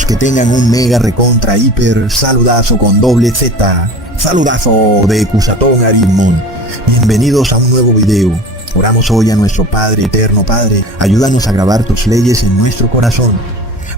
hermanos, que tengan un mega recontra hiper saludazo con doble Z. Saludazo de Cusatón Arimón. Bienvenidos a un nuevo video. Oramos hoy a nuestro Padre eterno. Padre, ayúdanos a grabar tus leyes en nuestro corazón.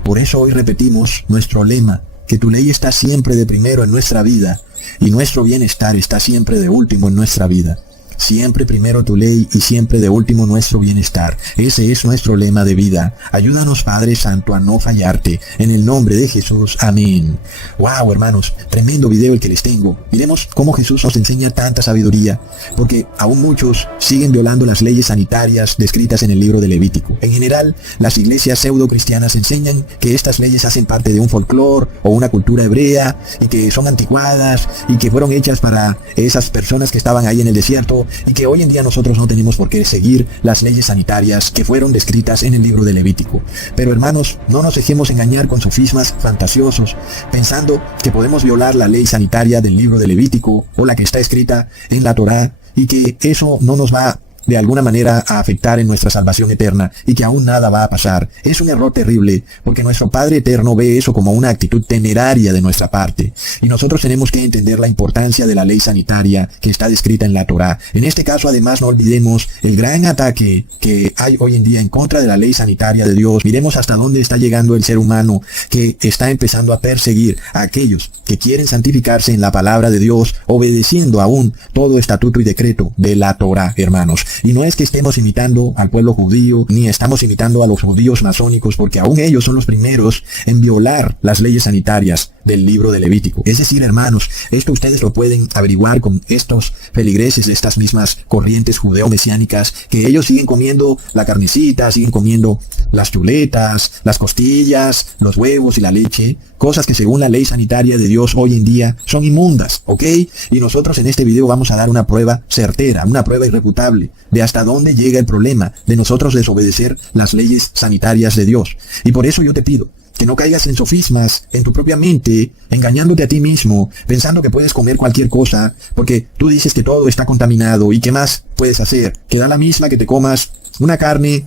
Por eso hoy repetimos nuestro lema, que tu ley está siempre de primero en nuestra vida y nuestro bienestar está siempre de último en nuestra vida. Siempre primero tu ley y siempre de último nuestro bienestar. Ese es nuestro lema de vida. Ayúdanos, Padre Santo, a no fallarte. En el nombre de Jesús. Amén. Wow, hermanos, tremendo video el que les tengo. Miremos cómo Jesús nos enseña tanta sabiduría, porque aún muchos siguen violando las leyes sanitarias descritas en el libro de Levítico. En general, las iglesias pseudo cristianas enseñan que estas leyes hacen parte de un folclore o una cultura hebrea y que son anticuadas y que fueron hechas para esas personas que estaban ahí en el desierto, y que hoy en día nosotros no tenemos por qué seguir las leyes sanitarias que fueron descritas en el libro de Levítico. Pero hermanos, no nos dejemos engañar con sofismas fantasiosos, pensando que podemos violar la ley sanitaria del libro de Levítico o la que está escrita en la Torá, y que eso no nos va de alguna manera a afectar en nuestra salvación eterna y que aún nada va a pasar. Es un error terrible, porque nuestro Padre eterno ve eso como una actitud temeraria de nuestra parte, y nosotros tenemos que entender la importancia de la ley sanitaria que está descrita en la Torá. En este caso, además, no olvidemos el gran ataque que hay hoy en día en contra de la ley sanitaria de Dios. Miremos hasta dónde está llegando el ser humano, que está empezando a perseguir a aquellos que quieren santificarse en la palabra de Dios, obedeciendo aún todo estatuto y decreto de la Torá, hermanos. Y no es que estemos imitando al pueblo judío, ni estamos imitando a los judíos masónicos, porque aún ellos son los primeros en violar las leyes sanitarias del libro de Levítico. Es decir, hermanos, esto ustedes lo pueden averiguar con estos feligreses de estas mismas corrientes judeo-mesiánicas, que ellos siguen comiendo la carnecita, siguen comiendo las chuletas, las costillas, los huevos y la leche, cosas que según la ley sanitaria de Dios hoy en día son inmundas, ¿ok? Y nosotros en este video vamos a dar una prueba certera, una prueba irrefutable de hasta dónde llega el problema de nosotros desobedecer las leyes sanitarias de Dios. Y por eso yo te pido que no caigas en sofismas en tu propia mente, engañándote a ti mismo, pensando que puedes comer cualquier cosa, porque tú dices que todo está contaminado. ¿Y qué más puedes hacer? Que da la misma que te comas una carne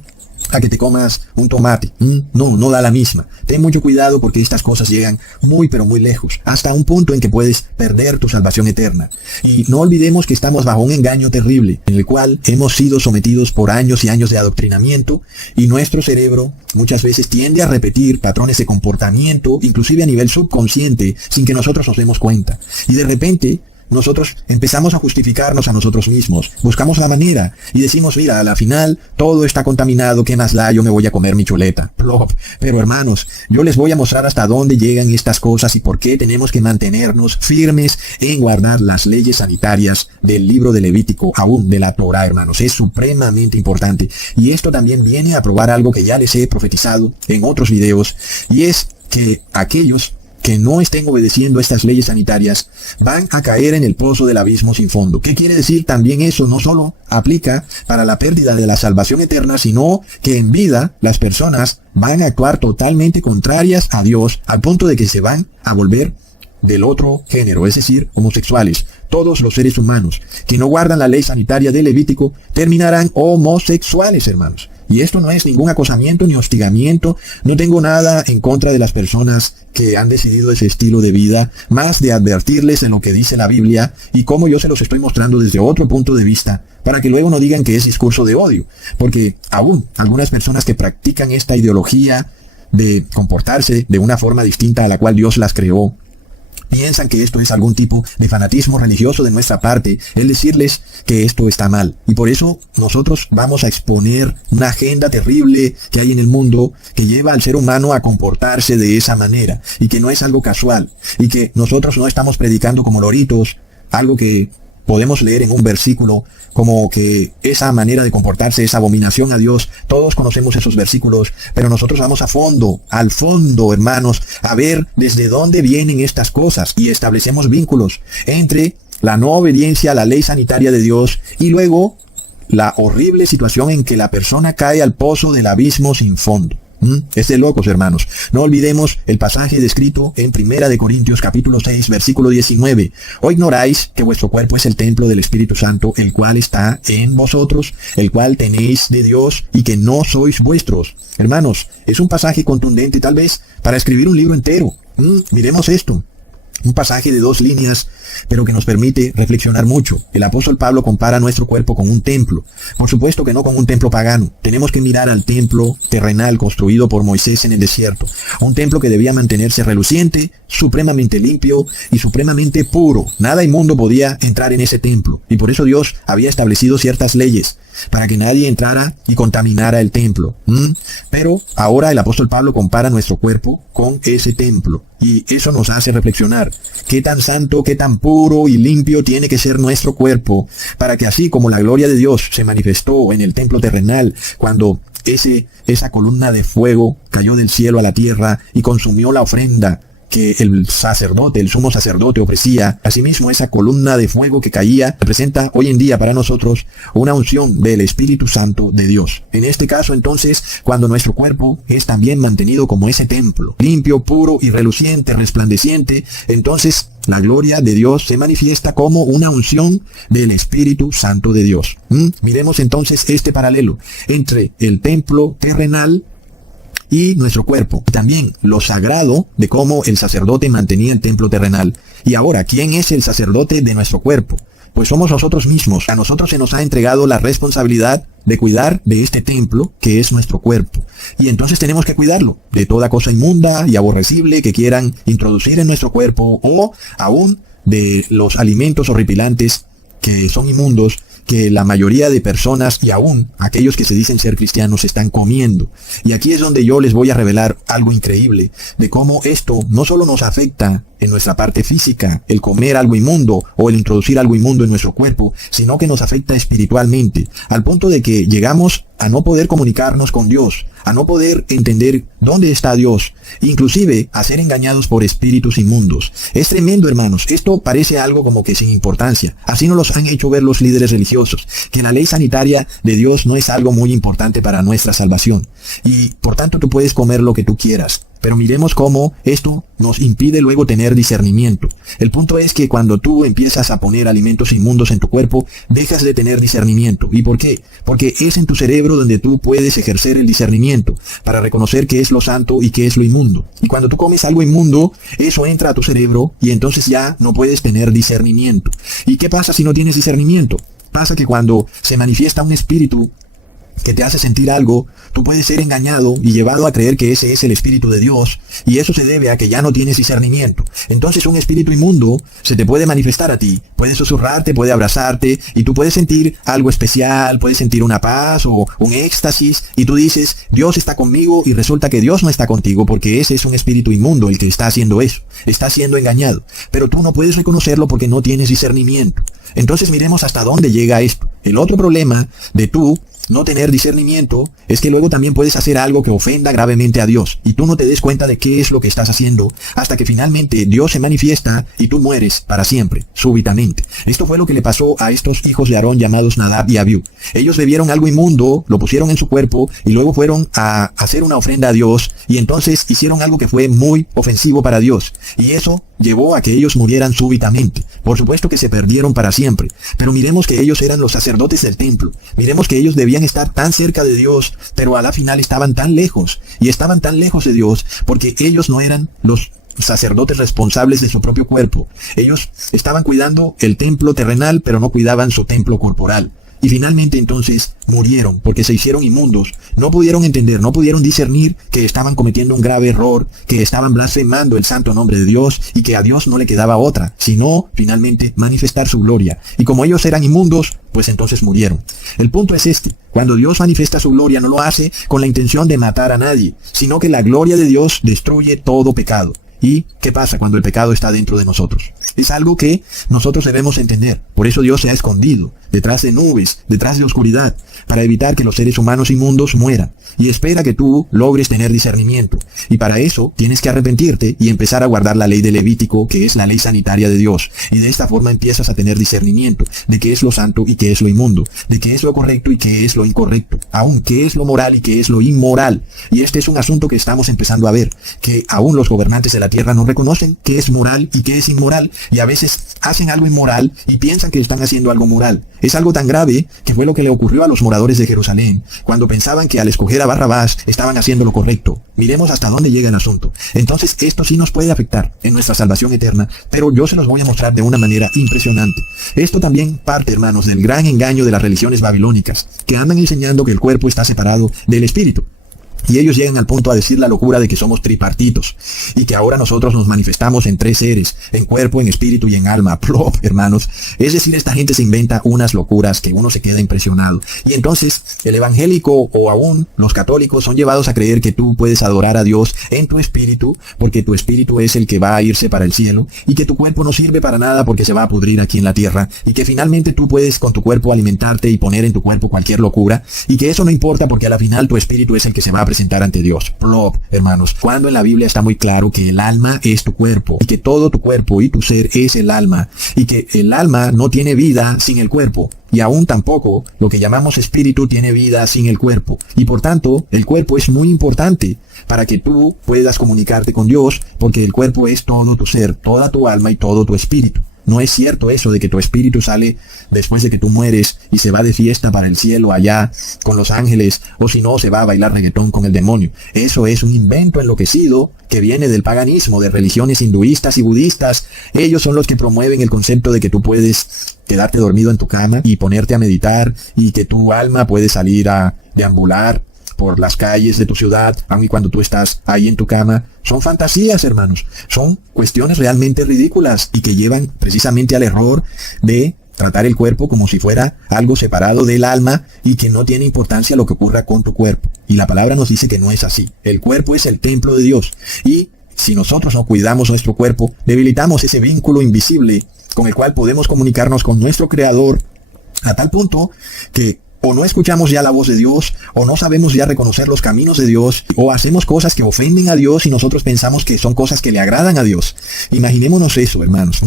a que te comas un tomate. No da la misma. Ten mucho cuidado, porque estas cosas llegan muy pero muy lejos, hasta un punto en que puedes perder tu salvación eterna. Y no olvidemos que estamos bajo un engaño terrible, en el cual hemos sido sometidos por años y años de adoctrinamiento, y nuestro cerebro muchas veces tiende a repetir patrones de comportamiento, inclusive a nivel subconsciente, sin que nosotros nos demos cuenta. Y de repente nosotros empezamos a justificarnos a nosotros mismos, buscamos la manera y decimos, mira, a la final todo está contaminado, ¿qué más da? Yo me voy a comer mi chuleta. Plop. Pero hermanos, yo les voy a mostrar hasta dónde llegan estas cosas y por qué tenemos que mantenernos firmes en guardar las leyes sanitarias del libro de Levítico, aún de la Torá, hermanos. Es supremamente importante. Y esto también viene a probar algo que ya les he profetizado en otros videos, y es que aquellos que no estén obedeciendo estas leyes sanitarias van a caer en el pozo del abismo sin fondo. ¿Qué quiere decir? También eso no solo aplica para la pérdida de la salvación eterna, sino que en vida las personas van a actuar totalmente contrarias a Dios, al punto de que se van a volver del otro género, es decir, homosexuales. Todos los seres humanos que no guardan la ley sanitaria de Levítico terminarán homosexuales, hermanos. Y esto no es ningún acosamiento ni hostigamiento. No tengo nada en contra de las personas que han decidido ese estilo de vida, más de advertirles en lo que dice la Biblia y cómo yo se los estoy mostrando desde otro punto de vista, para que luego no digan que es discurso de odio. Porque aún algunas personas que practican esta ideología de comportarse de una forma distinta a la cual Dios las creó, piensan que esto es algún tipo de fanatismo religioso de nuestra parte, el decirles que esto está mal. Y por eso nosotros vamos a exponer una agenda terrible que hay en el mundo, que lleva al ser humano a comportarse de esa manera, y que no es algo casual, y que nosotros no estamos predicando como loritos, algo que podemos leer en un versículo, como que esa manera de comportarse es abominación a Dios. Todos conocemos esos versículos, pero nosotros vamos a fondo, al fondo, hermanos, a ver desde dónde vienen estas cosas, y establecemos vínculos entre la no obediencia a la ley sanitaria de Dios y luego la horrible situación en que la persona cae al pozo del abismo sin fondo. Es de locos, hermanos. No olvidemos el pasaje descrito en 1 Corintios capítulo 6, versículo 19. ¿O ignoráis que vuestro cuerpo es el templo del Espíritu Santo, el cual está en vosotros, el cual tenéis de Dios, y que no sois vuestros? Hermanos, es un pasaje contundente tal vez para escribir un libro entero. Miremos esto. Un pasaje de 2 líneas, pero que nos permite reflexionar mucho. El apóstol Pablo compara nuestro cuerpo con un templo. Por supuesto que no con un templo pagano. Tenemos que mirar al templo terrenal construido por Moisés en el desierto. Un templo que debía mantenerse reluciente, supremamente limpio y supremamente puro. Nada inmundo podía entrar en ese templo. Y por eso Dios había establecido ciertas leyes para que nadie entrara y contaminara el templo. Pero ahora el apóstol Pablo compara nuestro cuerpo con ese templo. Y eso nos hace reflexionar. Qué tan santo, qué tan puro y limpio tiene que ser nuestro cuerpo, para que así como la gloria de Dios se manifestó en el templo terrenal, cuando esa columna de fuego cayó del cielo a la tierra y consumió la ofrenda que el sacerdote, el sumo sacerdote ofrecía. Asimismo, esa columna de fuego que caía representa hoy en día para nosotros una unción del Espíritu Santo de Dios. En este caso, entonces, cuando nuestro cuerpo es también mantenido como ese templo, limpio, puro y reluciente, resplandeciente, entonces la gloria de Dios se manifiesta como una unción del Espíritu Santo de Dios. Miremos entonces este paralelo entre el templo terrenal y nuestro cuerpo. También lo sagrado de cómo el sacerdote mantenía el templo terrenal. Y ahora, ¿quién es el sacerdote de nuestro cuerpo? Pues somos nosotros mismos. A nosotros se nos ha entregado la responsabilidad de cuidar de este templo que es nuestro cuerpo. Y entonces tenemos que cuidarlo de toda cosa inmunda y aborrecible que quieran introducir en nuestro cuerpo, o aún de los alimentos horripilantes que son inmundos, que la mayoría de personas y aún aquellos que se dicen ser cristianos están comiendo. Y aquí es donde yo les voy a revelar algo increíble, de cómo esto no solo nos afecta en nuestra parte física, el comer algo inmundo o el introducir algo inmundo en nuestro cuerpo, sino que nos afecta espiritualmente, al punto de que llegamos a no poder comunicarnos con Dios, a no poder entender dónde está Dios, inclusive a ser engañados por espíritus inmundos. Es tremendo, hermanos. Esto parece algo como que sin importancia. Así nos los han hecho ver los líderes religiosos, que la ley sanitaria de Dios no es algo muy importante para nuestra salvación. Y por tanto tú puedes comer lo que tú quieras. Pero miremos cómo esto nos impide luego tener discernimiento. El punto es que cuando tú empiezas a poner alimentos inmundos en tu cuerpo, dejas de tener discernimiento. ¿Y por qué? Porque es en tu cerebro donde tú puedes ejercer el discernimiento para reconocer qué es lo santo y qué es lo inmundo. Y cuando tú comes algo inmundo, eso entra a tu cerebro y entonces ya no puedes tener discernimiento. ¿Y qué pasa si no tienes discernimiento? Pasa que cuando se manifiesta un espíritu que te hace sentir algo, tú puedes ser engañado y llevado a creer que ese es el Espíritu de Dios, y eso se debe a que ya no tienes discernimiento. Entonces un espíritu inmundo se te puede manifestar a ti, puede susurrarte, puede abrazarte, y tú puedes sentir algo especial, puedes sentir una paz o un éxtasis, y tú dices, Dios está conmigo, y resulta que Dios no está contigo, porque ese es un espíritu inmundo el que está haciendo eso, está siendo engañado, pero tú no puedes reconocerlo porque no tienes discernimiento. Entonces miremos hasta dónde llega esto. El otro problema de tú no tener discernimiento es que luego también puedes hacer algo que ofenda gravemente a Dios y tú no te des cuenta de qué es lo que estás haciendo hasta que finalmente Dios se manifiesta y tú mueres para siempre, súbitamente. Esto fue lo que le pasó a estos hijos de Aarón llamados Nadab y Abiú. Ellos bebieron algo inmundo, lo pusieron en su cuerpo y luego fueron a hacer una ofrenda a Dios y entonces hicieron algo que fue muy ofensivo para Dios y eso llevó a que ellos murieran súbitamente. Por supuesto que se perdieron para siempre, pero miremos que ellos eran los sacerdotes del templo. Miremos que ellos debían estar tan cerca de Dios, pero a la final estaban tan lejos, y estaban tan lejos de Dios porque ellos no eran los sacerdotes responsables de su propio cuerpo. Ellos estaban cuidando el templo terrenal, pero no cuidaban su templo corporal. Y finalmente entonces murieron porque se hicieron inmundos. No pudieron entender, no pudieron discernir que estaban cometiendo un grave error, que estaban blasfemando el santo nombre de Dios y que a Dios no le quedaba otra, sino finalmente manifestar su gloria. Y como ellos eran inmundos, pues entonces murieron. El punto es este. Cuando Dios manifiesta su gloria, no lo hace con la intención de matar a nadie, sino que la gloria de Dios destruye todo pecado. ¿Y qué pasa cuando el pecado está dentro de nosotros? Es algo que nosotros debemos entender. Por eso Dios se ha escondido. detrás de nubes, detrás de oscuridad, para evitar que los seres humanos inmundos mueran. Y espera que tú logres tener discernimiento. Y para eso tienes que arrepentirte y empezar a guardar la ley de Levítico, que es la ley sanitaria de Dios. Y de esta forma empiezas a tener discernimiento de qué es lo santo y qué es lo inmundo, de qué es lo correcto y qué es lo incorrecto, aún qué es lo moral y qué es lo inmoral. Y este es un asunto que estamos empezando a ver, que aún los gobernantes de la tierra no reconocen qué es moral y qué es inmoral, y a veces hacen algo inmoral y piensan que están haciendo algo moral. Es algo tan grave que fue lo que le ocurrió a los moradores de Jerusalén, cuando pensaban que al escoger a Barrabás estaban haciendo lo correcto. Miremos hasta dónde llega el asunto. Entonces esto sí nos puede afectar en nuestra salvación eterna, pero yo se los voy a mostrar de una manera impresionante. Esto también parte, hermanos, del gran engaño de las religiones babilónicas, que andan enseñando que el cuerpo está separado del espíritu. Y ellos llegan al punto a decir la locura de que somos tripartitos, y que ahora nosotros nos manifestamos en 3 seres, en cuerpo, en espíritu y en alma. Plop, hermanos. Es decir, esta gente se inventa unas locuras que uno se queda impresionado. Y entonces, el evangélico o aún los católicos son llevados a creer que tú puedes adorar a Dios en tu espíritu, porque tu espíritu es el que va a irse para el cielo, y que tu cuerpo no sirve para nada porque se va a pudrir aquí en la tierra, y que finalmente tú puedes con tu cuerpo alimentarte y poner en tu cuerpo cualquier locura, y que eso no importa porque a la final tu espíritu es el que se va a presentar ante Dios. Plop, hermanos. Cuando en la Biblia está muy claro que el alma es tu cuerpo, y que todo tu cuerpo y tu ser es el alma, y que el alma no tiene vida sin el cuerpo, y aún tampoco lo que llamamos espíritu tiene vida sin el cuerpo, y por tanto el cuerpo es muy importante para que tú puedas comunicarte con Dios, porque el cuerpo es todo tu ser, toda tu alma y todo tu espíritu. No es cierto eso de que tu espíritu sale después de que tú mueres y se va de fiesta para el cielo allá con los ángeles, o si no, se va a bailar reggaetón con el demonio. Eso es un invento enloquecido que viene del paganismo, de religiones hinduistas y budistas. Ellos son los que promueven el concepto de que tú puedes quedarte dormido en tu cama y ponerte a meditar, y que tu alma puede salir a deambular por las calles de tu ciudad, aun y cuando tú estás ahí en tu cama. Son fantasías, hermanos. Son cuestiones realmente ridículas y que llevan precisamente al error de tratar el cuerpo como si fuera algo separado del alma y que no tiene importancia lo que ocurra con tu cuerpo. Y la palabra nos dice que no es así. El cuerpo es el templo de Dios, y si nosotros no cuidamos nuestro cuerpo, debilitamos ese vínculo invisible con el cual podemos comunicarnos con nuestro Creador, a tal punto que o no escuchamos ya la voz de Dios, o no sabemos ya reconocer los caminos de Dios, o hacemos cosas que ofenden a Dios y nosotros pensamos que son cosas que le agradan a Dios. Imaginémonos eso, hermanos.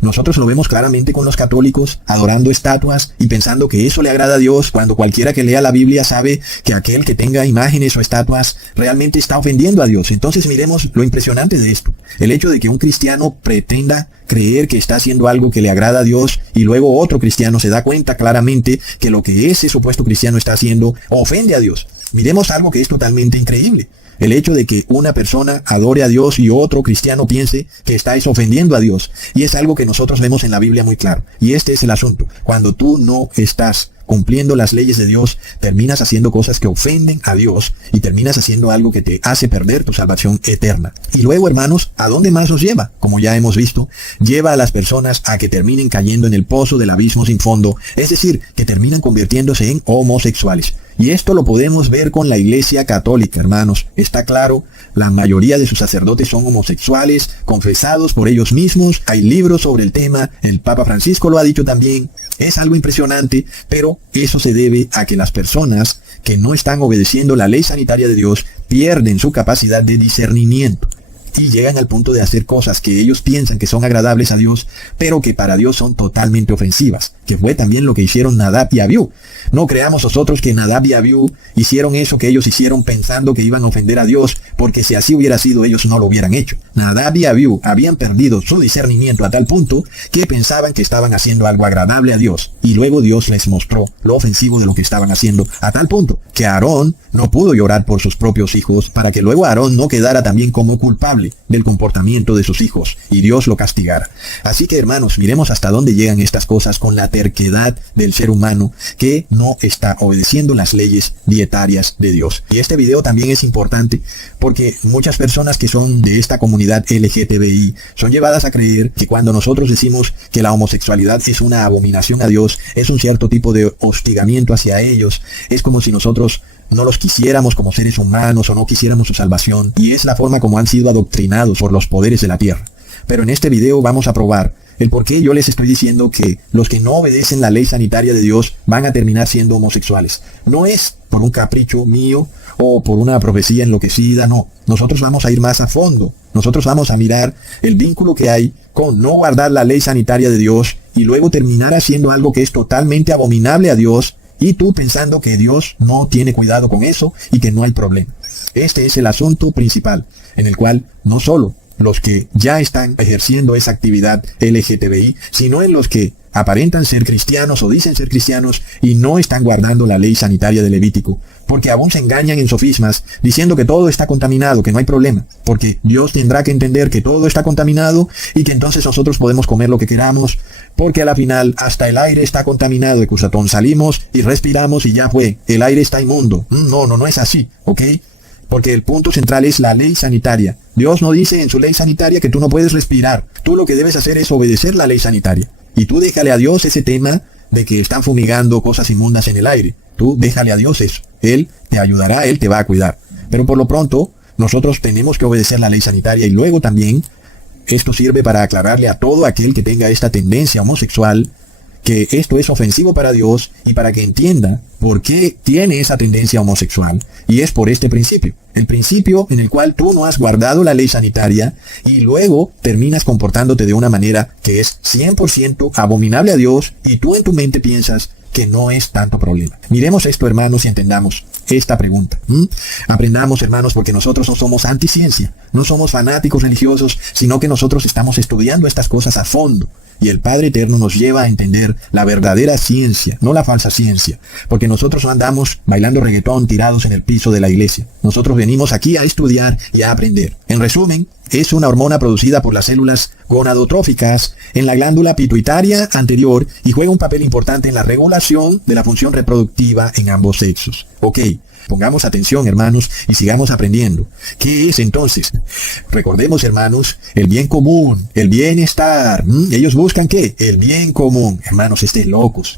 Nosotros lo vemos claramente con los católicos, adorando estatuas y pensando que eso le agrada a Dios, cuando cualquiera que lea la Biblia sabe que aquel que tenga imágenes o estatuas realmente está ofendiendo a Dios. Entonces miremos lo impresionante de esto. El hecho de que un cristiano pretenda creer que está haciendo algo que le agrada a Dios, y luego otro cristiano se da cuenta claramente que lo que ese supuesto cristiano está haciendo ofende a Dios. Miremos algo que es totalmente increíble. El hecho de que una persona adore a Dios y otro cristiano piense que está ofendiendo a Dios. Y es algo que nosotros vemos en la Biblia muy claro. Y este es el asunto. Cuando tú no estás cumpliendo las leyes de Dios, terminas haciendo cosas que ofenden a Dios, y terminas haciendo algo que te hace perder tu salvación eterna. Y luego, hermanos, ¿a dónde más nos lleva? Como ya hemos visto, lleva a las personas a que terminen cayendo en el pozo del abismo sin fondo, es decir, que terminan convirtiéndose en homosexuales. Y esto lo podemos ver con la Iglesia Católica, hermanos. Está claro, la mayoría de sus sacerdotes son homosexuales, confesados por ellos mismos. Hay libros sobre el tema, el Papa Francisco lo ha dicho también. Es algo impresionante, pero eso se debe a que las personas que no están obedeciendo la ley sanitaria de Dios pierden su capacidad de discernimiento, y llegan al punto de hacer cosas que ellos piensan que son agradables a Dios, pero que para Dios son totalmente ofensivas, que fue también lo que hicieron Nadab y Abiú. No creamos nosotros que Nadab y Abiú hicieron eso que ellos hicieron pensando que iban a ofender a Dios, porque si así hubiera sido, ellos no lo hubieran hecho. Nadab y Abiú habían perdido su discernimiento a tal punto que pensaban que estaban haciendo algo agradable a Dios, y luego Dios les mostró lo ofensivo de lo que estaban haciendo, a tal punto que Aarón no pudo llorar por sus propios hijos, para que luego Aarón no quedara también como culpable del comportamiento de sus hijos, y Dios lo castigara. Así que, hermanos, miremos hasta dónde llegan estas cosas con la terquedad del ser humano que no está obedeciendo las leyes dietarias de Dios. Y este video también es importante porque muchas personas que son de esta comunidad LGTBI son llevadas a creer que cuando nosotros decimos que la homosexualidad es una abominación a Dios, es un cierto tipo de hostigamiento hacia ellos, es como si nosotros no los quisiéramos como seres humanos o no quisiéramos su salvación, y es la forma como han sido adoctrinados por los poderes de la tierra. Pero en este video vamos a probar el por qué yo les estoy diciendo que los que no obedecen la ley sanitaria de Dios van a terminar siendo homosexuales. No es por un capricho mío o por una profecía enloquecida, no. Nosotros vamos a ir más a fondo. Nosotros vamos a mirar el vínculo que hay con no guardar la ley sanitaria de Dios y luego terminar haciendo algo que es totalmente abominable a Dios y tú pensando que Dios no tiene cuidado con eso y que no hay problema. Este es el asunto principal en el cual no solo los que ya están ejerciendo esa actividad LGTBI, sino en los que aparentan ser cristianos o dicen ser cristianos y no están guardando la ley sanitaria de Levítico, porque aún se engañan en sofismas diciendo que todo está contaminado, que no hay problema, porque Dios tendrá que entender que todo está contaminado y que entonces nosotros podemos comer lo que queramos, porque a la final hasta el aire está contaminado, Ecusatón. Salimos y respiramos y ya fue, el aire está inmundo. No es así, ¿ok? Porque el punto central es la ley sanitaria. Dios no dice en su ley sanitaria que tú no puedes respirar. Tú lo que debes hacer es obedecer la ley sanitaria. Y tú déjale a Dios ese tema de que están fumigando cosas inmundas en el aire. Tú déjale a Dios eso. Él te ayudará, Él te va a cuidar. Pero por lo pronto, nosotros tenemos que obedecer la ley sanitaria y luego también esto sirve para aclararle a todo aquel que tenga esta tendencia homosexual que esto es ofensivo para Dios y para que entienda por qué tiene esa tendencia homosexual. Y es por este principio. El principio en el cual tú no has guardado la ley sanitaria y luego terminas comportándote de una manera que es 100% abominable a Dios y tú en tu mente piensas que no es tanto problema. Miremos esto, hermanos, y entendamos esta pregunta. Aprendamos, hermanos, porque nosotros no somos anticiencia, no somos fanáticos religiosos, sino que nosotros estamos estudiando estas cosas a fondo. Y el Padre Eterno nos lleva a entender la verdadera ciencia, no la falsa ciencia. Porque nosotros no andamos bailando reggaetón tirados en el piso de la iglesia. Nosotros venimos aquí a estudiar y a aprender. En resumen, es una hormona producida por las células gonadotróficas en la glándula pituitaria anterior y juega un papel importante en la regulación de la función reproductiva en ambos sexos. Ok. Pongamos atención, hermanos, y sigamos aprendiendo. ¿Qué es entonces? Recordemos, hermanos, el bien común, el bienestar. Ellos buscan ¿qué? El bien común. Hermanos, locos.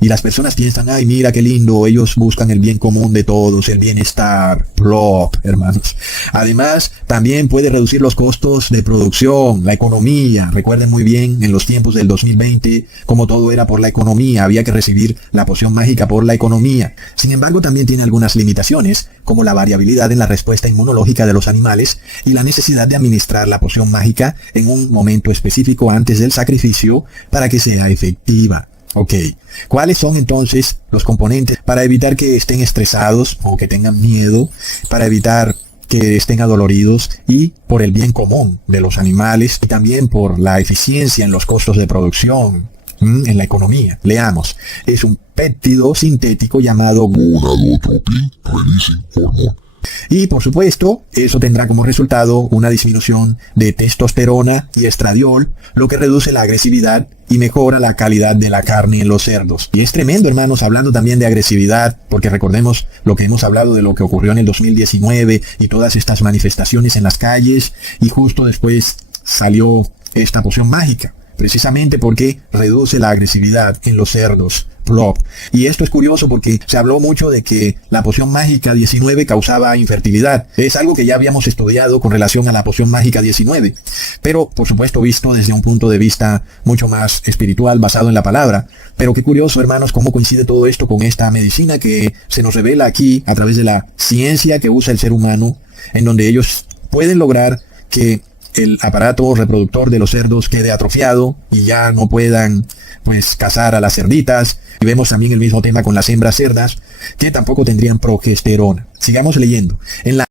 Y las personas piensan, ay, mira qué lindo, ellos buscan el bien común de todos, el bienestar. Plop, hermanos. Además, también puede reducir los costos de producción, la economía. Recuerden muy bien, en los tiempos del 2020, como todo era por la economía, había que recibir la poción mágica por la economía. Sin embargo, también tiene algunas limitaciones, como la variabilidad en la respuesta inmunológica de los animales y la necesidad de administrar la poción mágica en un momento específico antes del sacrificio para que sea efectiva. Ok, ¿cuáles son entonces los componentes para evitar que estén estresados o que tengan miedo, para evitar que estén adoloridos y por el bien común de los animales y también por la eficiencia en los costos de producción? En la economía. Leamos. Es un péptido sintético llamado gonadotropin releasing hormone. Y por supuesto, eso tendrá como resultado una disminución de testosterona y estradiol, lo que reduce la agresividad y mejora la calidad de la carne en los cerdos. Y es tremendo, hermanos, hablando también de agresividad, porque recordemos lo que hemos hablado de lo que ocurrió en el 2019 y todas estas manifestaciones en las calles, y justo después salió esta poción mágica. Precisamente porque reduce la agresividad en los cerdos. Plop. Y esto es curioso porque se habló mucho de que la poción mágica 19 causaba infertilidad. Es algo que ya habíamos estudiado con relación a la poción mágica 19. Pero, por supuesto, visto desde un punto de vista mucho más espiritual, basado en la palabra. Pero qué curioso, hermanos, cómo coincide todo esto con esta medicina que se nos revela aquí a través de la ciencia que usa el ser humano, en donde ellos pueden lograr que el aparato reproductor de los cerdos quede atrofiado y ya no puedan cazar a las cerditas. Y vemos también el mismo tema con las hembras cerdas, que tampoco tendrían progesterona. Sigamos leyendo. En la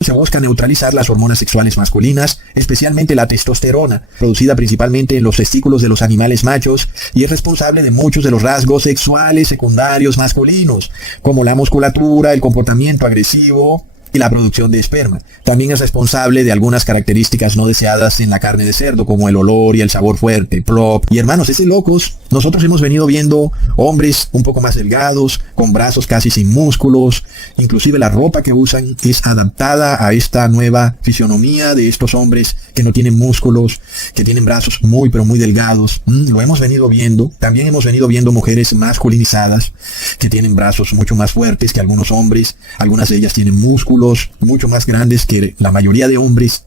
se busca neutralizar las hormonas sexuales masculinas, especialmente la testosterona, producida principalmente en los testículos de los animales machos, y es responsable de muchos de los rasgos sexuales secundarios masculinos, como la musculatura, el comportamiento agresivo y la producción de esperma. También es responsable de algunas características no deseadas en la carne de cerdo, como el olor y el sabor fuerte. Plop. Y hermanos, locos, nosotros hemos venido viendo hombres un poco más delgados, con brazos casi sin músculos, inclusive la ropa que usan es adaptada a esta nueva fisionomía de estos hombres que no tienen músculos, que tienen brazos muy pero muy delgados. Lo hemos venido viendo. También hemos venido viendo mujeres masculinizadas, que tienen brazos mucho más fuertes que algunos hombres. Algunas de ellas tienen músculos mucho más grandes que la mayoría de hombres.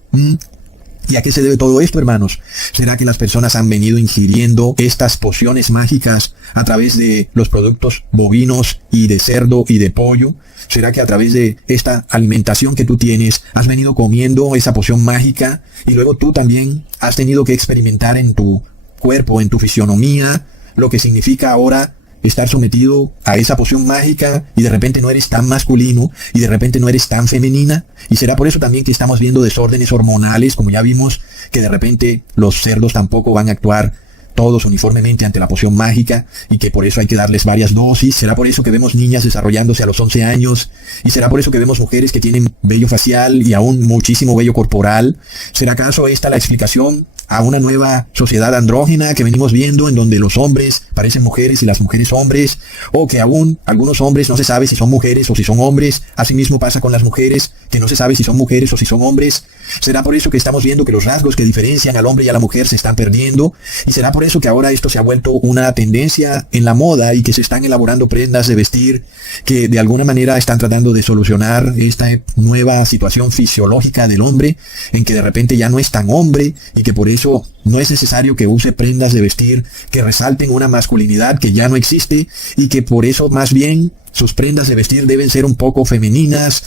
¿Y a qué se debe todo esto, hermanos? ¿Será que las personas han venido ingiriendo estas pociones mágicas a través de los productos bovinos y de cerdo y de pollo? ¿Será que a través de esta alimentación que tú tienes has venido comiendo esa poción mágica y luego tú también has tenido que experimentar en tu cuerpo, en tu fisionomía, lo que significa ahora estar sometido a esa poción mágica y de repente no eres tan masculino y de repente no eres tan femenina? Y será por eso también que estamos viendo desórdenes hormonales, como ya vimos, que de repente los cerdos tampoco van a actuar todos uniformemente ante la poción mágica y que por eso hay que darles varias dosis. Será por eso que vemos niñas desarrollándose a los 11 años y será por eso que vemos mujeres que tienen vello facial y aún muchísimo vello corporal. ¿Será acaso esta la explicación a una nueva sociedad andrógina que venimos viendo, en donde los hombres parecen mujeres y las mujeres hombres, o que aún algunos hombres no se sabe si son mujeres o si son hombres? Asimismo pasa con las mujeres, que no se sabe si son mujeres o si son hombres. ¿Será por eso que estamos viendo que los rasgos que diferencian al hombre y a la mujer se están perdiendo? ¿Y será por eso que ahora esto se ha vuelto una tendencia en la moda y que se están elaborando prendas de vestir que de alguna manera están tratando de solucionar esta nueva situación fisiológica del hombre, en que de repente ya no es tan hombre y que por eso no es necesario que use prendas de vestir que resalten una masculinidad que ya no existe y que por eso más bien sus prendas de vestir deben ser un poco femeninas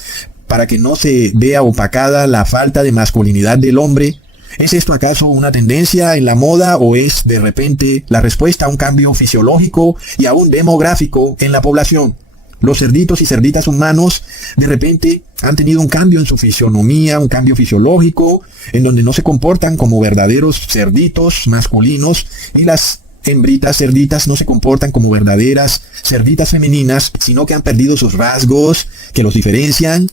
para que no se vea opacada la falta de masculinidad del hombre? ¿Es esto acaso una tendencia en la moda o es de repente la respuesta a un cambio fisiológico y aún demográfico en la población? Los cerditos y cerditas humanos de repente han tenido un cambio en su fisionomía, un cambio fisiológico, en donde no se comportan como verdaderos cerditos masculinos y las hembritas cerditas no se comportan como verdaderas cerditas femeninas, sino que han perdido sus rasgos que los diferencian.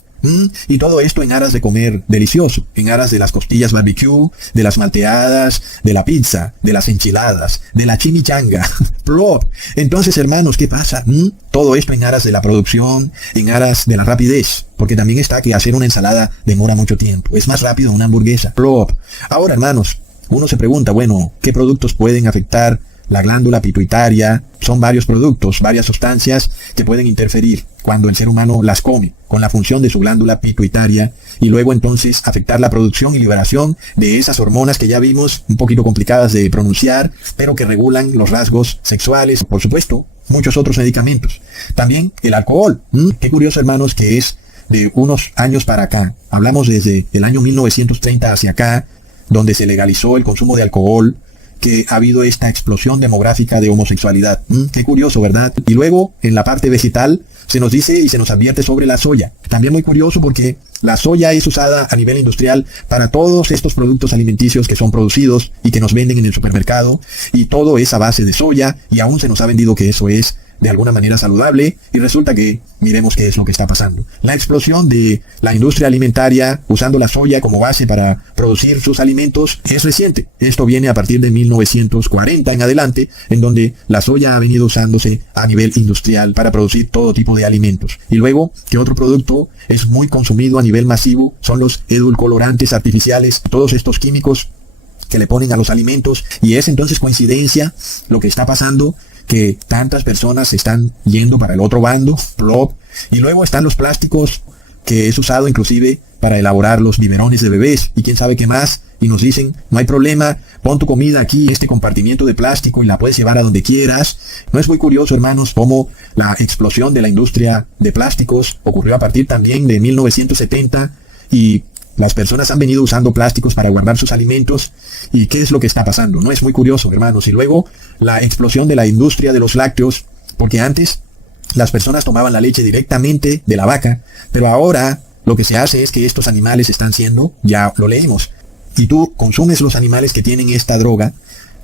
Y todo esto en aras de comer delicioso, en aras de las costillas barbecue, de las malteadas, de la pizza, de las enchiladas, de la chimichanga. Plop. Entonces, hermanos, ¿qué pasa? Todo esto en aras de la producción, en aras de la rapidez, porque también está que hacer una ensalada demora mucho tiempo. Es más rápido una hamburguesa. Plop. Ahora, hermanos, uno se pregunta, bueno, ¿qué productos pueden afectar la glándula pituitaria? Son varios productos, varias sustancias que pueden interferir cuando el ser humano las come con la función de su glándula pituitaria y luego entonces afectar la producción y liberación de esas hormonas que ya vimos, un poquito complicadas de pronunciar, pero que regulan los rasgos sexuales. Por supuesto, muchos otros medicamentos. También el alcohol. Qué curioso, hermanos, que es de unos años para acá. Hablamos desde el año 1930 hacia acá, donde se legalizó el consumo de alcohol, que ha habido esta explosión demográfica de homosexualidad. Qué curioso, ¿verdad? Y luego, en la parte vegetal, se nos dice y se nos advierte sobre la soya. También muy curioso porque la soya es usada a nivel industrial para todos estos productos alimenticios que son producidos y que nos venden en el supermercado, y todo es a base de soya, y aún se nos ha vendido que eso es de alguna manera saludable, y resulta que, miremos qué es lo que está pasando. La explosión de la industria alimentaria usando la soya como base para producir sus alimentos es reciente. Esto viene a partir de 1940 en adelante, en donde la soya ha venido usándose a nivel industrial para producir todo tipo de alimentos. Y luego, que otro producto es muy consumido a nivel masivo son los edulcorantes artificiales, todos estos químicos que le ponen a los alimentos, y es entonces coincidencia lo que está pasando, que tantas personas se están yendo para el otro bando, plop. Y luego están los plásticos, que es usado inclusive para elaborar los biberones de bebés y quién sabe qué más, y nos dicen, no hay problema, pon tu comida aquí, este compartimiento de plástico, y la puedes llevar a donde quieras. ¿No es muy curioso, hermanos, cómo la explosión de la industria de plásticos ocurrió a partir también de 1970 y las personas han venido usando plásticos para guardar sus alimentos? ¿Y qué es lo que está pasando? No es muy curioso, hermanos. Y luego la explosión de la industria de los lácteos, porque antes las personas tomaban la leche directamente de la vaca, pero ahora lo que se hace es que estos animales están siendo, ya lo leímos, y tú consumes los animales que tienen esta droga.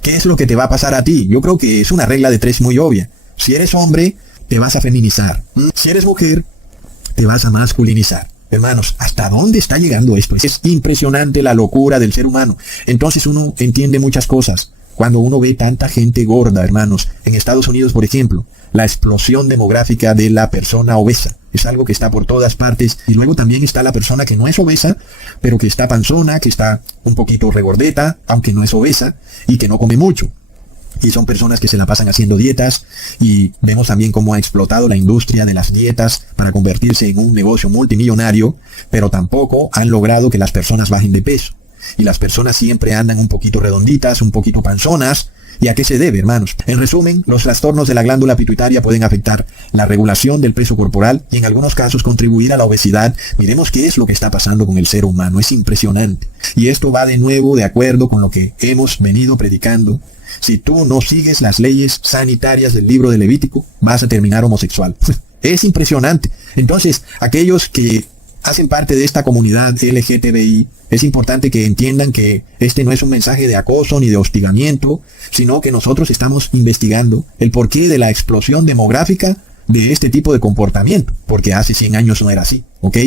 ¿Qué es lo que te va a pasar a ti? Yo creo que es una regla de tres muy obvia. Si eres hombre, te vas a feminizar. Si eres mujer, te vas a masculinizar. Hermanos, ¿hasta dónde está llegando esto? Es impresionante la locura del ser humano. Entonces uno entiende muchas cosas. Cuando uno ve tanta gente gorda, hermanos, en Estados Unidos, por ejemplo, la explosión demográfica de la persona obesa es algo que está por todas partes. Y luego también está la persona que no es obesa, pero que está panzona, que está un poquito regordeta, aunque no es obesa, y que no come mucho. Y son personas que se la pasan haciendo dietas, y vemos también cómo ha explotado la industria de las dietas para convertirse en un negocio multimillonario, pero tampoco han logrado que las personas bajen de peso. y las personas siempre andan un poquito redonditas, un poquito panzonas. ¿Y a qué se debe, hermanos? En resumen, los trastornos de la glándula pituitaria pueden afectar la regulación del peso corporal y en algunos casos contribuir a la obesidad. Miremos qué es lo que está pasando con el ser humano. Es impresionante. Y esto va de nuevo de acuerdo con lo que hemos venido predicando. Si tú no sigues las leyes sanitarias del libro de Levítico, vas a terminar homosexual. Es impresionante. Entonces, aquellos que hacen parte de esta comunidad LGTBI, es importante que entiendan que este no es un mensaje de acoso ni de hostigamiento, sino que nosotros estamos investigando el porqué de la explosión demográfica de este tipo de comportamiento, porque hace 100 años no era así, ¿ok?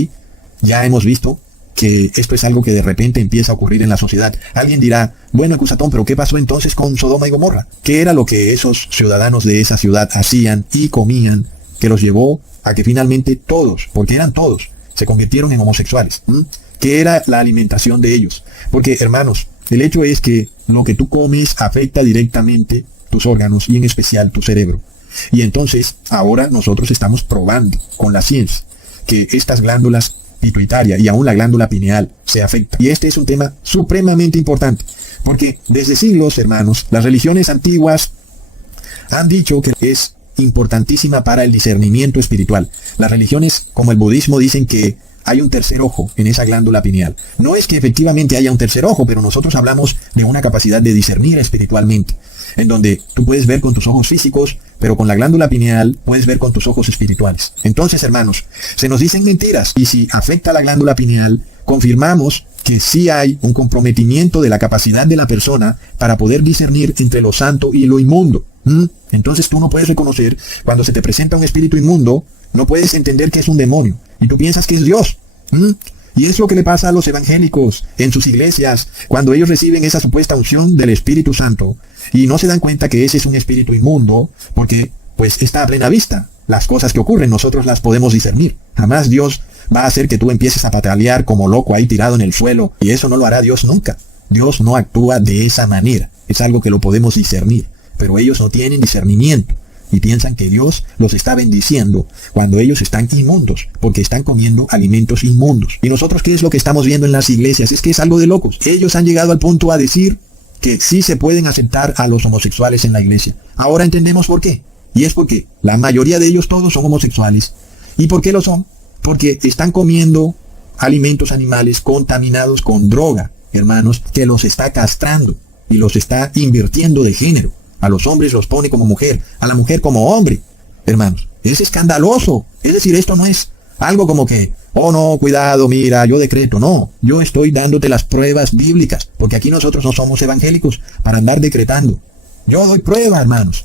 Ya hemos visto que esto es algo que de repente empieza a ocurrir en la sociedad. Alguien dirá, bueno, Cusatón, pero ¿qué pasó entonces con Sodoma y Gomorra? ¿Qué era lo que esos ciudadanos de esa ciudad hacían y comían que los llevó a que finalmente todos, porque eran todos, se convirtieron en homosexuales? ¿Qué era la alimentación de ellos? Porque, hermanos, el hecho es que lo que tú comes afecta directamente tus órganos y en especial tu cerebro. Y entonces, ahora nosotros estamos probando con la ciencia que estas glándulas pituitaria y aún la glándula pineal se afectan. Y este es un tema supremamente importante, porque desde siglos, hermanos, las religiones antiguas han dicho que es importantísima para el discernimiento espiritual. Las religiones como el budismo dicen que hay un tercer ojo en esa glándula pineal. No es que efectivamente haya un tercer ojo, pero nosotros hablamos de una capacidad de discernir espiritualmente, en donde tú puedes ver con tus ojos físicos, pero con la glándula pineal puedes ver con tus ojos espirituales. Entonces, hermanos, se nos dicen mentiras, y si afecta la glándula pineal, confirmamos que sí hay un comprometimiento de la capacidad de la persona para poder discernir entre lo santo y lo inmundo. Entonces tú no puedes reconocer cuando se te presenta un espíritu inmundo, no puedes entender que es un demonio, y tú piensas que es Dios. Y es lo que le pasa a los evangélicos en sus iglesias, cuando ellos reciben esa supuesta unción del Espíritu Santo, y no se dan cuenta que ese es un espíritu inmundo, porque pues está a plena vista. Las cosas que ocurren nosotros las podemos discernir. Jamás Dios va a hacer que tú empieces a patalear como loco ahí tirado en el suelo, y eso no lo hará Dios nunca. Dios no actúa de esa manera. Es algo que lo podemos discernir, pero ellos no tienen discernimiento y piensan que Dios los está bendiciendo cuando ellos están inmundos, porque están comiendo alimentos inmundos. Y nosotros, ¿qué es lo que estamos viendo en las iglesias? Es que es algo de locos. Ellos han llegado al punto a decir que sí se pueden aceptar a los homosexuales en la iglesia. Ahora entendemos por qué. Y es porque la mayoría de ellos todos son homosexuales. ¿Y por qué lo son? Porque están comiendo alimentos animales contaminados con droga, hermanos, que los está castrando y los está invirtiendo de género. A los hombres los pone como mujer, a la mujer como hombre. Hermanos, es escandaloso. Es decir, esto no es algo como que, oh no, cuidado, mira, yo decreto. No, yo estoy dándote las pruebas bíblicas, porque aquí nosotros no somos evangélicos para andar decretando. Yo doy prueba, hermanos.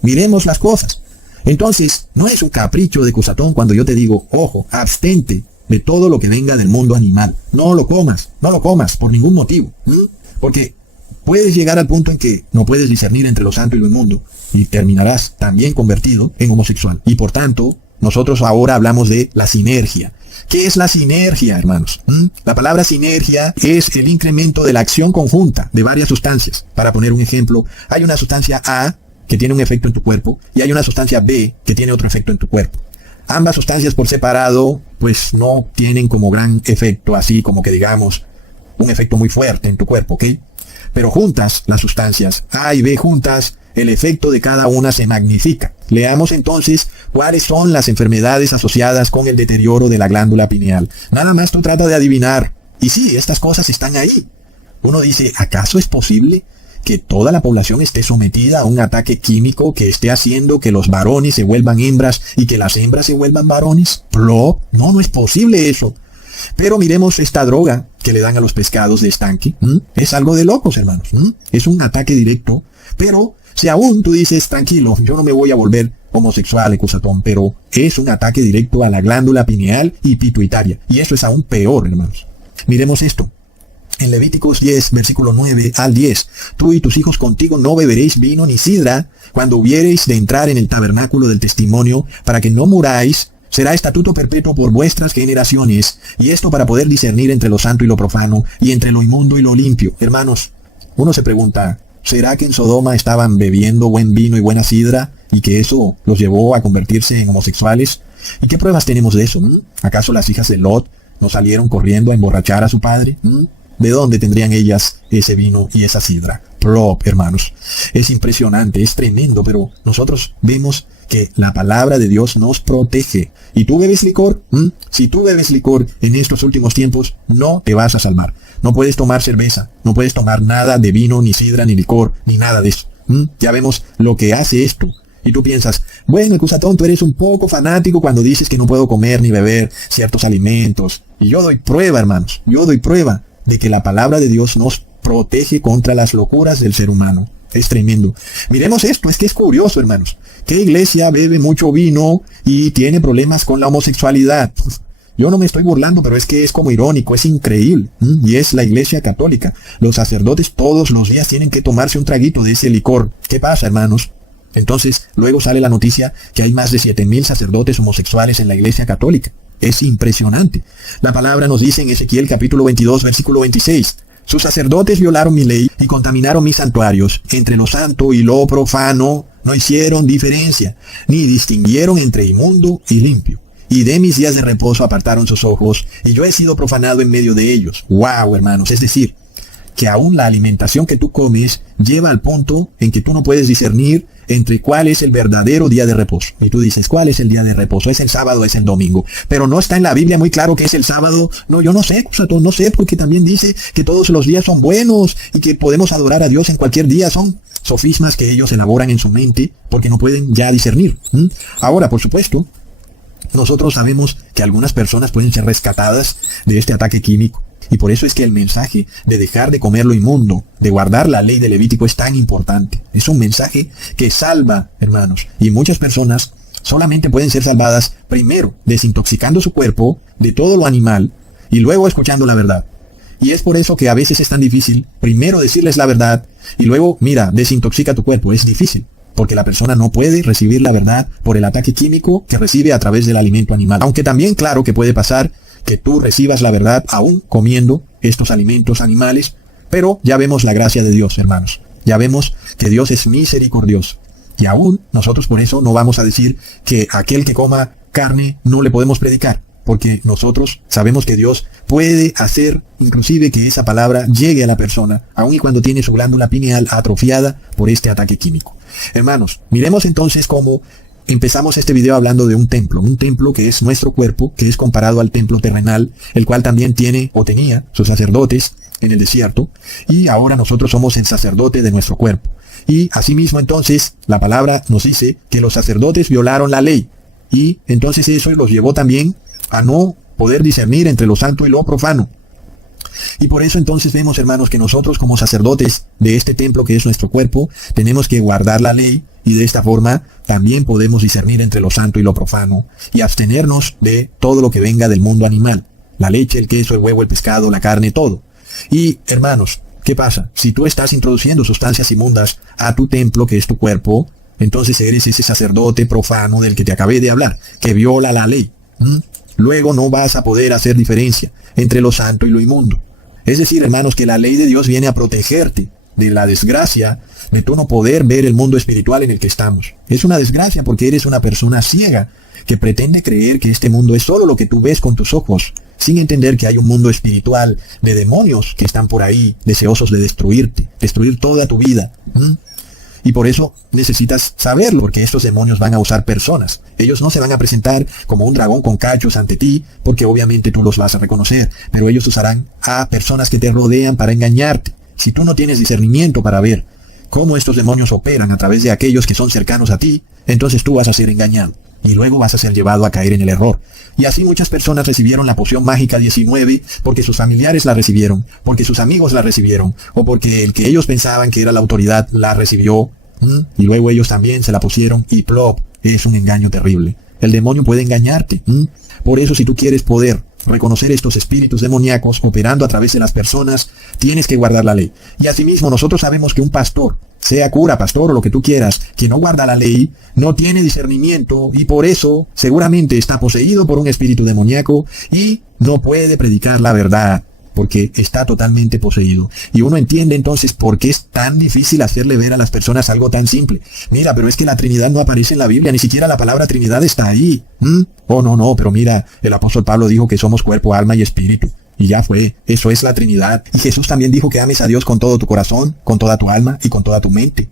Miremos las cosas. Entonces, no es un capricho de Cusatón cuando yo te digo, ojo, abstente de todo lo que venga del mundo animal. No lo comas por ningún motivo. Porque puedes llegar al punto en que no puedes discernir entre lo santo y lo inmundo, y terminarás también convertido en homosexual. Y por tanto, nosotros ahora hablamos de la sinergia. ¿Qué es la sinergia, hermanos? La palabra sinergia es el incremento de la acción conjunta de varias sustancias. Para poner un ejemplo, hay una sustancia A que tiene un efecto en tu cuerpo, y hay una sustancia B que tiene otro efecto en tu cuerpo. Ambas sustancias por separado, pues no tienen como gran efecto, así como que digamos, un efecto muy fuerte en tu cuerpo, ¿ok? Pero juntas, las sustancias A y B juntas, el efecto de cada una se magnifica. Leamos entonces cuáles son las enfermedades asociadas con el deterioro de la glándula pineal. Nada más tú trata de adivinar. Y sí, estas cosas están ahí. Uno dice, ¿acaso es posible que toda la población esté sometida a un ataque químico que esté haciendo que los varones se vuelvan hembras y que las hembras se vuelvan varones? No, no es posible eso. Pero miremos esta droga que le dan a los pescados de estanque. Es algo de locos, hermanos. Es un ataque directo. Pero si aún tú dices, tranquilo, yo no me voy a volver homosexual, Cusatón, pero es un ataque directo a la glándula pineal y pituitaria. Y eso es aún peor, hermanos. Miremos esto. En Levíticos 10, versículo 9 al 10. Tú y tus hijos contigo no beberéis vino ni sidra cuando hubiereis de entrar en el tabernáculo del testimonio, para que no muráis. Será estatuto perpetuo por vuestras generaciones, y esto para poder discernir entre lo santo y lo profano, y entre lo inmundo y lo limpio. Hermanos, uno se pregunta, ¿será que en Sodoma estaban bebiendo buen vino y buena sidra, y que eso los llevó a convertirse en homosexuales? ¿Y qué pruebas tenemos de eso? ¿Acaso las hijas de Lot no salieron corriendo a emborrachar a su padre? ¿De dónde tendrían ellas ese vino y esa sidra? Plop, hermanos. Es impresionante, es tremendo, pero nosotros vemos que la palabra de Dios nos protege. ¿Y tú bebes licor? Si tú bebes licor en estos últimos tiempos, no te vas a salvar. No puedes tomar cerveza, no puedes tomar nada de vino, ni sidra, ni licor, ni nada de eso. Ya vemos lo que hace esto. Y tú piensas, bueno, Cusatón, tú eres un poco fanático cuando dices que no puedo comer ni beber ciertos alimentos. Y yo doy prueba, hermanos, yo doy prueba de que la palabra de Dios nos protege contra las locuras del ser humano. Es tremendo. Miremos esto, es que es curioso, hermanos. ¿Qué iglesia bebe mucho vino y tiene problemas con la homosexualidad? Yo no me estoy burlando, pero es que es como irónico, es increíble. Y es la iglesia católica. Los sacerdotes todos los días tienen que tomarse un traguito de ese licor. ¿Qué pasa, hermanos? Entonces, luego sale la noticia que hay más de 7,000 sacerdotes homosexuales en la iglesia católica. Es impresionante. La palabra nos dice en Ezequiel capítulo 22, versículo 26. Sus sacerdotes violaron mi ley y contaminaron mis santuarios. Entre lo santo y lo profano no hicieron diferencia, ni distinguieron entre inmundo y limpio. Y de mis días de reposo apartaron sus ojos, y yo he sido profanado en medio de ellos. ¡Wow, hermanos! Es decir, que aún la alimentación que tú comes lleva al punto en que tú no puedes discernir entre cuál es el verdadero día de reposo. Y tú dices, ¿cuál es el día de reposo? ¿Es el sábado o es el domingo? Pero no está en la Biblia muy claro que es el sábado. No, yo no sé, no sé, porque también dice que todos los días son buenos y que podemos adorar a Dios en cualquier día. Son sofismas que ellos elaboran en su mente porque no pueden ya discernir. Ahora, por supuesto, nosotros sabemos que algunas personas pueden ser rescatadas de este ataque químico. Y por eso es que el mensaje de dejar de comer lo inmundo, de guardar la ley de Levítico es tan importante. Es un mensaje que salva, hermanos. Y muchas personas solamente pueden ser salvadas primero desintoxicando su cuerpo de todo lo animal y luego escuchando la verdad. Y es por eso que a veces es tan difícil primero decirles la verdad y luego, mira, desintoxica tu cuerpo. Es difícil. Porque la persona no puede recibir la verdad por el ataque químico que recibe a través del alimento animal. Aunque también, claro, que puede pasar que tú recibas la verdad aún comiendo estos alimentos animales, pero ya vemos la gracia de Dios, hermanos. Ya vemos que Dios es misericordioso. Y aún nosotros por eso no vamos a decir que aquel que coma carne no le podemos predicar, porque nosotros sabemos que Dios puede hacer inclusive que esa palabra llegue a la persona, aun y cuando tiene su glándula pineal atrofiada por este ataque químico. Hermanos, miremos entonces cómo empezamos este video hablando de un templo que es nuestro cuerpo, que es comparado al templo terrenal, el cual también tiene o tenía sus sacerdotes en el desierto, y ahora nosotros somos el sacerdote de nuestro cuerpo. Y asimismo entonces la palabra nos dice que los sacerdotes violaron la ley, y entonces eso los llevó también a no poder discernir entre lo santo y lo profano. Y por eso entonces vemos, hermanos, que nosotros como sacerdotes de este templo que es nuestro cuerpo, tenemos que guardar la ley y de esta forma también podemos discernir entre lo santo y lo profano y abstenernos de todo lo que venga del mundo animal. La leche, el queso, el huevo, el pescado, la carne, todo. Y, hermanos, ¿qué pasa? Si tú estás introduciendo sustancias inmundas a tu templo que es tu cuerpo, entonces eres ese sacerdote profano del que te acabé de hablar, que viola la ley. Luego no vas a poder hacer diferencia entre lo santo y lo inmundo. Es decir, hermanos, que la ley de Dios viene a protegerte de la desgracia de tú no poder ver el mundo espiritual en el que estamos. Es una desgracia porque eres una persona ciega que pretende creer que este mundo es solo lo que tú ves con tus ojos, sin entender que hay un mundo espiritual de demonios que están por ahí, deseosos de destruirte, destruir toda tu vida. Y por eso necesitas saberlo, porque estos demonios van a usar personas. Ellos no se van a presentar como un dragón con cachos ante ti, porque obviamente tú los vas a reconocer, pero ellos usarán a personas que te rodean para engañarte. Si tú no tienes discernimiento para ver cómo estos demonios operan a través de aquellos que son cercanos a ti, entonces tú vas a ser engañado. Y luego vas a ser llevado a caer en el error. Y así muchas personas recibieron la poción mágica 19 porque sus familiares la recibieron, porque sus amigos la recibieron, o porque el que ellos pensaban que era la autoridad la recibió, y luego ellos también se la pusieron, y plop, es un engaño terrible. El demonio puede engañarte. Por eso, si tú quieres poder reconocer estos espíritus demoníacos operando a través de las personas, tienes que guardar la ley. Y asimismo, nosotros sabemos que un pastor, sea cura, pastor o lo que tú quieras, que no guarda la ley, no tiene discernimiento y por eso seguramente está poseído por un espíritu demoníaco y no puede predicar la verdad, porque está totalmente poseído. Y uno entiende entonces por qué es tan difícil hacerle ver a las personas algo tan simple. Mira, pero es que la Trinidad no aparece en la Biblia, ni siquiera la palabra Trinidad está ahí. Oh, no, pero mira, el apóstol Pablo dijo que somos cuerpo, alma y espíritu. y ya fue. Eso es la Trinidad. Y Jesús también dijo que ames a Dios con todo tu corazón, con toda tu alma y con toda tu mente.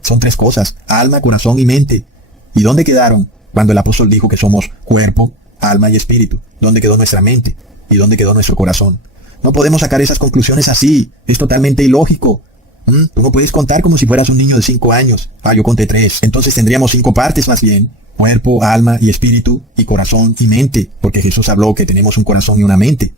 Son tres cosas: alma, corazón y mente. ¿Y dónde quedaron cuando el apóstol dijo que somos cuerpo, alma y espíritu? ¿Dónde quedó nuestra mente? ¿Y dónde quedó nuestro corazón? No podemos sacar esas conclusiones así. Es totalmente ilógico. Tú no puedes contar como si fueras un niño de 5 años. Yo conté 3. Entonces tendríamos 5 partes más bien: cuerpo, alma y espíritu, y corazón y mente, porque Jesús habló que tenemos un corazón y una mente.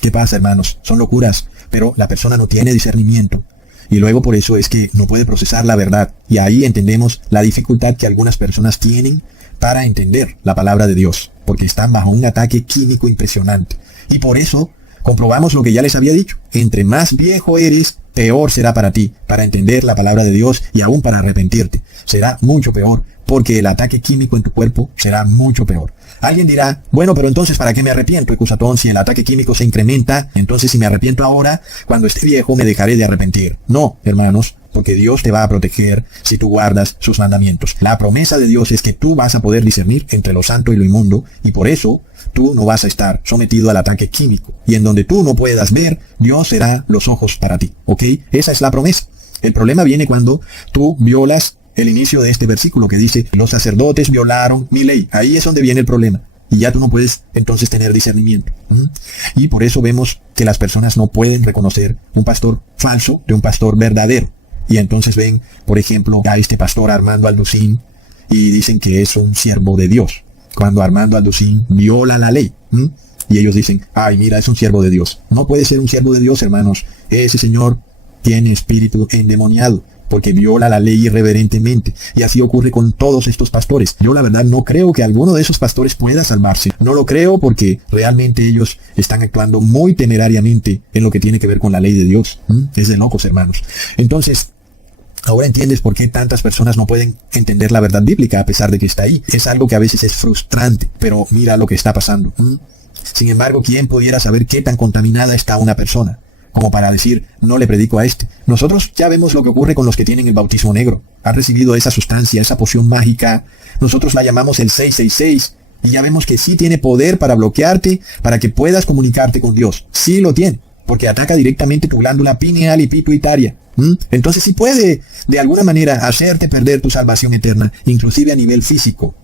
¿Qué pasa, hermanos? Son locuras, pero la persona no tiene discernimiento. Y luego por eso es que no puede procesar la verdad. Y ahí entendemos la dificultad que algunas personas tienen para entender la palabra de Dios, porque están bajo un ataque químico impresionante. Y por eso comprobamos lo que ya les había dicho: entre más viejo eres, peor será para ti, para entender la palabra de Dios y aún para arrepentirte. Será mucho peor, porque el ataque químico en tu cuerpo será mucho peor. Alguien dirá: bueno, pero entonces ¿para qué me arrepiento, Ecusatón, si el ataque químico se incrementa? Entonces, si me arrepiento ahora, cuando esté viejo me dejaré de arrepentir. No, hermanos, porque Dios te va a proteger si tú guardas sus mandamientos. La promesa de Dios es que tú vas a poder discernir entre lo santo y lo inmundo, y por eso tú no vas a estar sometido al ataque químico. Y en donde tú no puedas ver, Dios será los ojos para ti. ¿Ok? Esa es la promesa. El problema viene cuando tú violas el inicio de este versículo que dice: los sacerdotes violaron mi ley. Ahí es donde viene el problema. Y ya tú no puedes entonces tener discernimiento. Y por eso vemos que las personas no pueden reconocer un pastor falso de un pastor verdadero. Y entonces ven, por ejemplo, a este pastor Armando Alducín y dicen que es un siervo de Dios, cuando Armando Alducín viola la ley. Y ellos dicen: ay, mira, es un siervo de Dios. No puede ser un siervo de Dios, hermanos. Ese señor tiene espíritu endemoniado, porque viola la ley irreverentemente. Y así ocurre con todos estos pastores. Yo la verdad no creo que alguno de esos pastores pueda salvarse. No lo creo, porque realmente ellos están actuando muy temerariamente en lo que tiene que ver con la ley de Dios. Es de locos, hermanos. Entonces, ahora entiendes por qué tantas personas no pueden entender la verdad bíblica a pesar de que está ahí. Es algo que a veces es frustrante, pero mira lo que está pasando. Sin embargo, ¿quién pudiera saber qué tan contaminada está una persona como para decir: no le predico a este? Nosotros ya vemos lo que ocurre con los que tienen el bautismo negro. Han recibido esa sustancia, esa poción mágica. Nosotros la llamamos el 666. Y ya vemos que sí tiene poder para bloquearte, para que puedas comunicarte con Dios. Sí lo tiene, porque ataca directamente tu glándula pineal y pituitaria. Entonces sí puede, de alguna manera, hacerte perder tu salvación eterna, inclusive a nivel físico.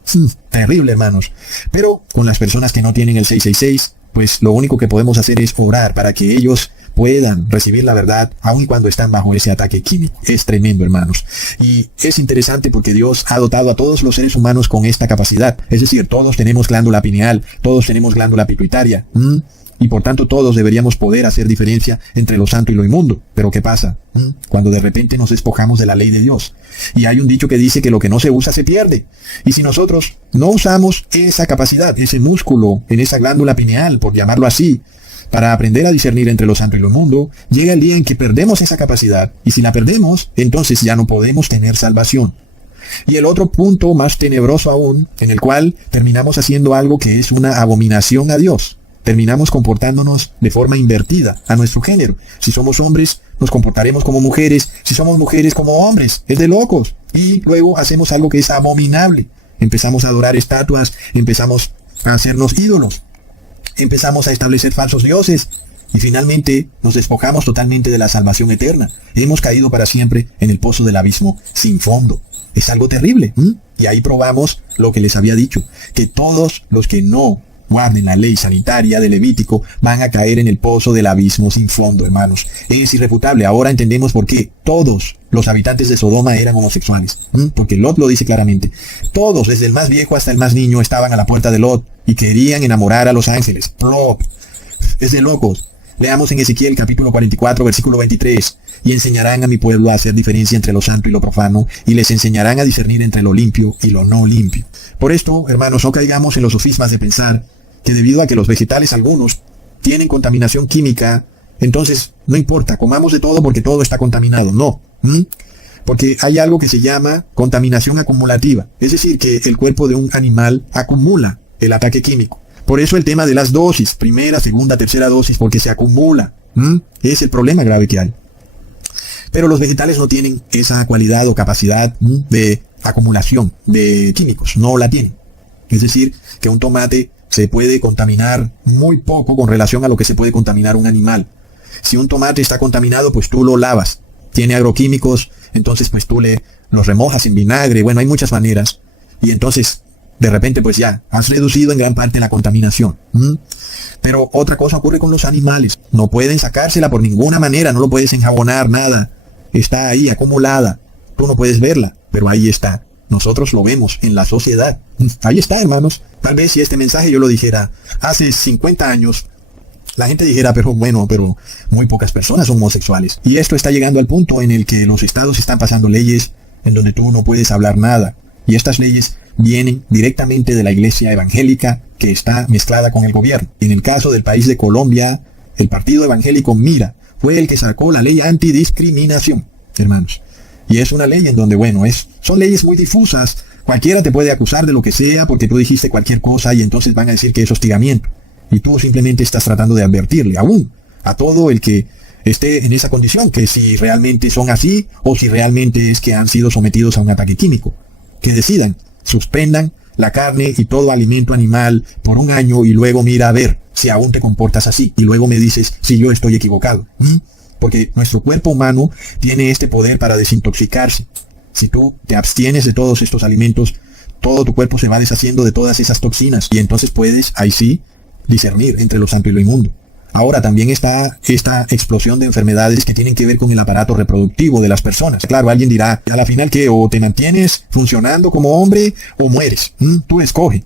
Terrible, hermanos. Pero con las personas que no tienen el 666, pues lo único que podemos hacer es orar para que ellos puedan recibir la verdad, aun y cuando están bajo ese ataque químico. Es tremendo, hermanos. Y es interesante porque Dios ha dotado a todos los seres humanos con esta capacidad. Es decir, todos tenemos glándula pineal, todos tenemos glándula pituitaria. Y por tanto todos deberíamos poder hacer diferencia entre lo santo y lo inmundo. Pero ¿qué pasa? Cuando de repente nos despojamos de la ley de Dios. Y hay un dicho que dice que lo que no se usa se pierde. Y si nosotros no usamos esa capacidad, ese músculo en esa glándula pineal, por llamarlo así, para aprender a discernir entre lo santo y lo inmundo, llega el día en que perdemos esa capacidad. Y si la perdemos, entonces ya no podemos tener salvación. Y el otro punto más tenebroso aún, en el cual terminamos haciendo algo que es una abominación a Dios. Terminamos comportándonos de forma invertida a nuestro género. Si somos hombres, nos comportaremos como mujeres. Si somos mujeres, como hombres. Es de locos. Y luego hacemos algo que es abominable. Empezamos a adorar estatuas. Empezamos a hacernos ídolos. Empezamos a establecer falsos dioses. Y finalmente nos despojamos totalmente de la salvación eterna. Hemos caído para siempre en el pozo del abismo sin fondo. Es algo terrible. Y ahí probamos lo que les había dicho. Que todos los que no guarden la ley sanitaria de Levítico van a caer en el pozo del abismo sin fondo, hermanos. Es irrefutable. Ahora entendemos por qué todos los habitantes de Sodoma eran homosexuales. Porque Lot lo dice claramente. Todos, desde el más viejo hasta el más niño, estaban a la puerta de Lot y querían enamorar a los ángeles. Plop. Es de locos. Leamos en Ezequiel capítulo 44, versículo 23. Y enseñarán a mi pueblo a hacer diferencia entre lo santo y lo profano, y les enseñarán a discernir entre lo limpio y lo no limpio. Por esto, hermanos, no caigamos en los sofismas de pensar que debido a que los vegetales algunos tienen contaminación química, entonces no importa, comamos de todo porque todo está contaminado. No. Porque hay algo que se llama contaminación acumulativa. Es decir, que el cuerpo de un animal acumula el ataque químico. Por eso el tema de las dosis, primera, segunda, tercera dosis, porque se acumula. Es el problema grave que hay. Pero los vegetales no tienen esa cualidad o capacidad de acumulación de químicos. No la tienen. Es decir, que un tomate se puede contaminar muy poco con relación a lo que se puede contaminar un animal. Si un tomate está contaminado, pues tú lo lavas. Tiene agroquímicos, entonces pues tú los remojas en vinagre. Bueno, hay muchas maneras. Y entonces, de repente, pues ya, has reducido en gran parte la contaminación. Pero otra cosa ocurre con los animales. No pueden sacársela por ninguna manera, no lo puedes enjabonar, nada. Está ahí acumulada. Tú no puedes verla, pero ahí está. Nosotros lo vemos en la sociedad. Ahí está, hermanos. Tal vez si este mensaje yo lo dijera hace 50 años, la gente dijera, pero muy pocas personas son homosexuales. Y esto está llegando al punto en el que los estados están pasando leyes en donde tú no puedes hablar nada. Y estas leyes vienen directamente de la iglesia evangélica que está mezclada con el gobierno. En el caso del país de Colombia, el partido evangélico Mira fue el que sacó la ley antidiscriminación, hermanos. Y es una ley en donde, son leyes muy difusas. Cualquiera te puede acusar de lo que sea porque tú dijiste cualquier cosa y entonces van a decir que es hostigamiento. Y tú simplemente estás tratando de advertirle aún a todo el que esté en esa condición, que si realmente son así o si realmente es que han sido sometidos a un ataque químico. Que decidan, suspendan la carne y todo alimento animal por un año y luego mira a ver si aún te comportas así. Y luego me dices si yo estoy equivocado. Porque nuestro cuerpo humano tiene este poder para desintoxicarse. Si tú te abstienes de todos estos alimentos, todo tu cuerpo se va deshaciendo de todas esas toxinas. Y entonces puedes, ahí sí, discernir entre lo santo y lo inmundo. Ahora también está esta explosión de enfermedades que tienen que ver con el aparato reproductivo de las personas. Claro, alguien dirá, a la final que o te mantienes funcionando como hombre o mueres. Tú escoge.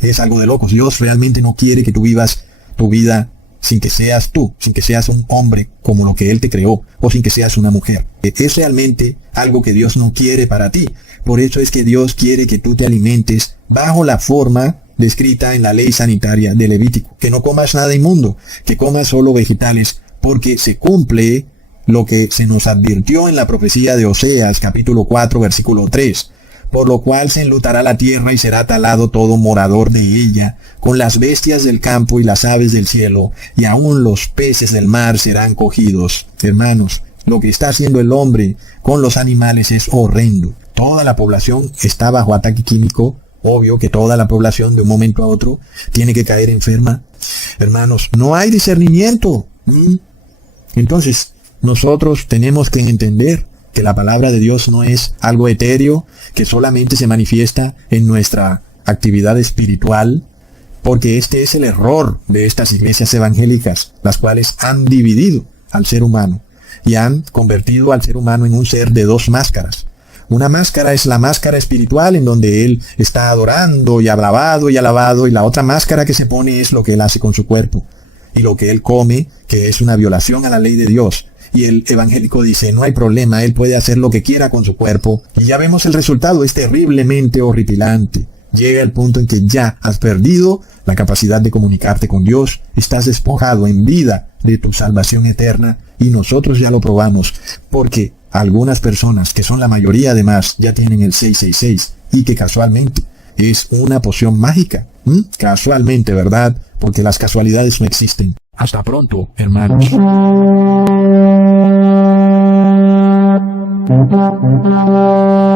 Es algo de locos. Dios realmente no quiere que tú vivas tu vida sin que seas tú, sin que seas un hombre como lo que Él te creó, o sin que seas una mujer. Es realmente algo que Dios no quiere para ti. Por eso es que Dios quiere que tú te alimentes bajo la forma descrita en la ley sanitaria de Levítico, que no comas nada inmundo, que comas solo vegetales, porque se cumple lo que se nos advirtió en la profecía de Oseas, capítulo 4, versículo 3, por lo cual se enlutará la tierra y será talado todo morador de ella, con las bestias del campo y las aves del cielo, y aún los peces del mar serán cogidos. Hermanos, lo que está haciendo el hombre con los animales es horrendo. Toda la población está bajo ataque químico. Obvio que toda la población de un momento a otro tiene que caer enferma. Hermanos, no hay discernimiento. Entonces, nosotros tenemos que entender que la palabra de Dios no es algo etéreo, que solamente se manifiesta en nuestra actividad espiritual, porque este es el error de estas iglesias evangélicas, las cuales han dividido al ser humano y han convertido al ser humano en un ser de dos máscaras. Una máscara es la máscara espiritual en donde él está adorando y alabado, y la otra máscara que se pone es lo que él hace con su cuerpo y lo que él come, que es una violación a la ley de Dios. Y el evangélico dice, no hay problema, él puede hacer lo que quiera con su cuerpo. Y ya vemos el resultado, es terriblemente horripilante. Llega el punto en que ya has perdido la capacidad de comunicarte con Dios, estás despojado en vida de tu salvación eterna, y nosotros ya lo probamos, porque algunas personas, que son la mayoría además, ya tienen el 666, y que casualmente es una poción mágica. Casualmente, ¿verdad? Porque las casualidades no existen. Hasta pronto, hermanos. Thank you.